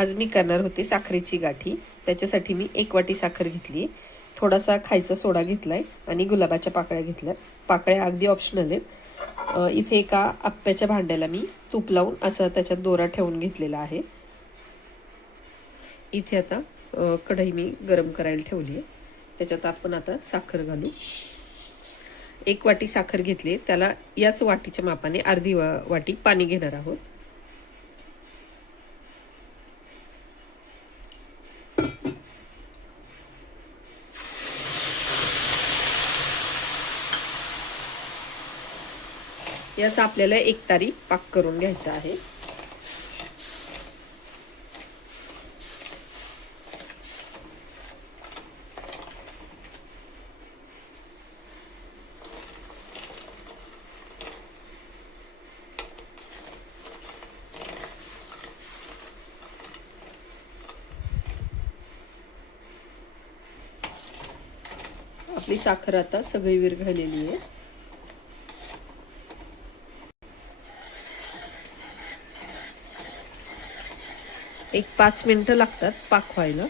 आज मी करणार होते साखरेची गाठी। त्याच्यासाठी मी 1 वाटी साखर घेतली, थोडासा खायचा सोडा घेतलाय आणि गुलाबाच्या पाकळ्या घेतल्या। पाकळ्या अगदी ऑप्शनल आहेत। इथे एका आप्याच्या भांड्याला मी तूप लावून असं त्याच्यात दोरा ठेवून घेतलेला आहे। इथे आता कढई मी गरम करायला ठेवली आहे। त्याच्यात आपण आता साखर घालू। 1 वाटी साखर घेतली, त्याला याच वाटीच्या मापाने अर्धी वाटी पाणी घेणार आहोत। याचा आपल्याला एकतारी पाक करून घ्यायचा आहे। आपली साखर आता सगळी विरघळलेली आहे। एक 5 मिनिटं लागतात पाक व्हायला।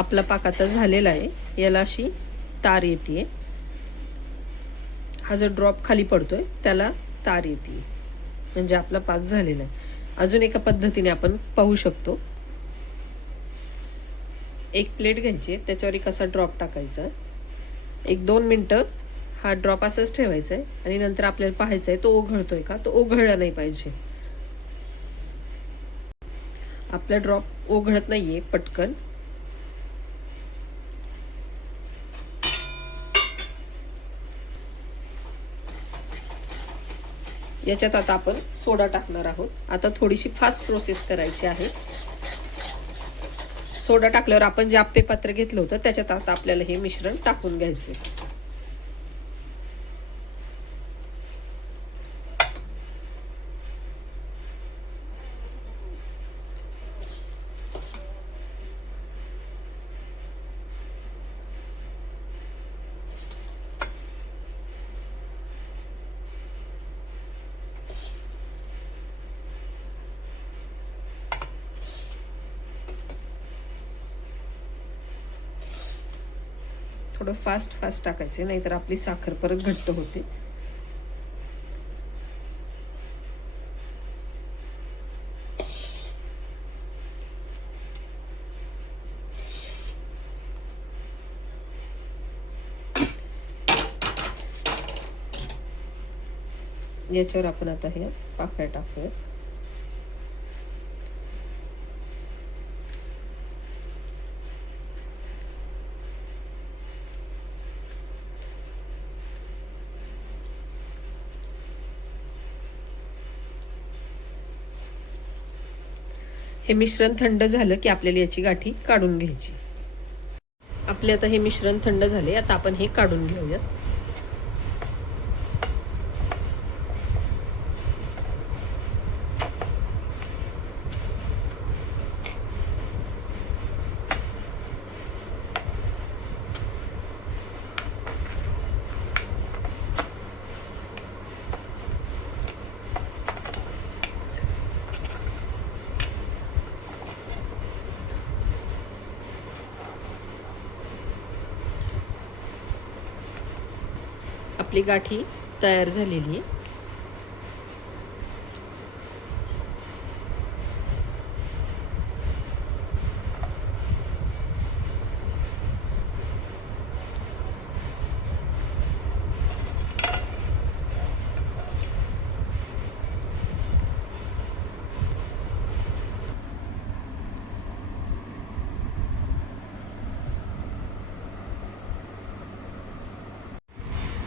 आपला पाक आता झालेला आहे। याला अशी तार येते, हा जो ड्रॉप खाली पडतोय त्याला तार येते, म्हणजे आपला पाक झालेला आहे। अजून एका पद्धतीने आपण पाहू शकतो। एक प्लेट घ्यायची, त्याच्यावर एक असा ड्रॉप टाकायचा, 1-2 मिनिटं हा ड्रॉप असंच ठेवायचा आहे आणि नंतर आपल्याला पाहायचं आहे तो ओघळतोय का, तो ओघळला नाही पाहिजे। आपला ड्रॉप ओघळत नाहीये पटकन। याच्यात आता आपण सोडा टाकणार आहोत। आता थोडीशी फास्ट प्रोसेस करायची आहे। सोडा टाकल्यावर आपण जे आप्पे पात्र घेतलं होतं त्याच्यात आता आपल्याला हे मिश्रण टाकून घ्यायचे। थोडं फास्ट टाकायचे, नाहीतर आपली साखर परत घट्ट होते। याच्यावर आपण आता हे पाकळ्या टाकूया। हे मिश्रण थंड झालं की आपल्याला याची गाठी काढून घ्यायची। आपले आता हे मिश्रण थंड झाले, आता आपण हे काढून घेऊयात। आपली गाठी तयार झालेली आहे।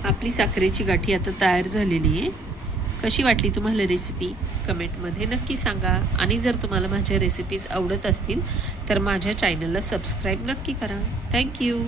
आपली साखरेची गाठी आता तयार झालेली आहे। कशी वाटली तुम्हाला रेसिपी कमेंटमध्ये नक्की सांगा. आणि जर तुम्हाला माझ्या रेसिपीज आवडत असतील तर माझ्या चॅनलला सबस्क्राईब नक्की करा. थँक्यू.